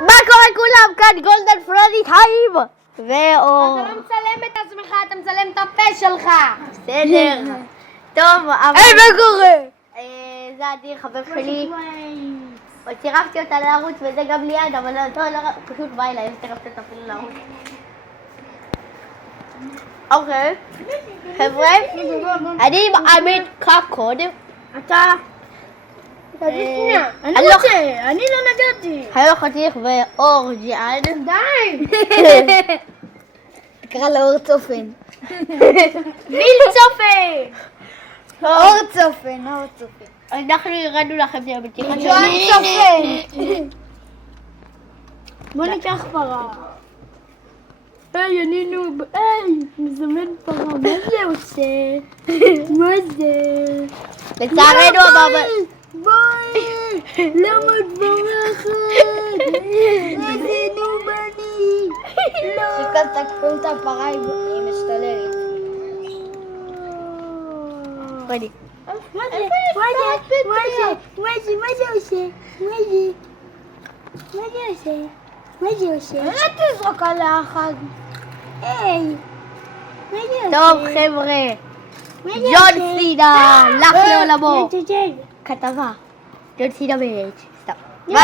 מה קורה כולם? כאן גולדן פרדי טיים! ואור. אתה לא מצלם את עצמך, אתה מצלם את הפה שלך. בסדר. טוב, אבל... היי, מה קורה? זה עדי, חבר שלי. צירפתי אותה לערוץ וזה גם ליד, אבל פשוט בא אליי, צירפתי אותה אפילו לערוץ. אוקיי. חבר'ה, אני מעמיד קקוד. אתה... אני רוצה, אני לא נגעתי. היו חתיך ואור ג'יאן. די! תקרא לו אור צופן. ביל צופן! אור צופן, אור צופן. אנחנו הראינו לכם את זה בבטיחה שלנו. ג'ואן צופן! בוא ניקח פרה. היי, אני נוב. היי, מזמן פרה. מה זה עושה? מה זה? לצערנו המאבק. ביי! למה את בורחת? איזה נובני! לא! שכל תקפים את הפרה היא משתוללת. בואי. מה זה עושה? מה זה עושה? אל תזרוק על האחד. היי! מה זה עושה? טוב חבר'ה, ג'ון סינה הלך לעולמו. מה זה? כתבה. ג'ון סינה בהאץ'. סתם. ביי!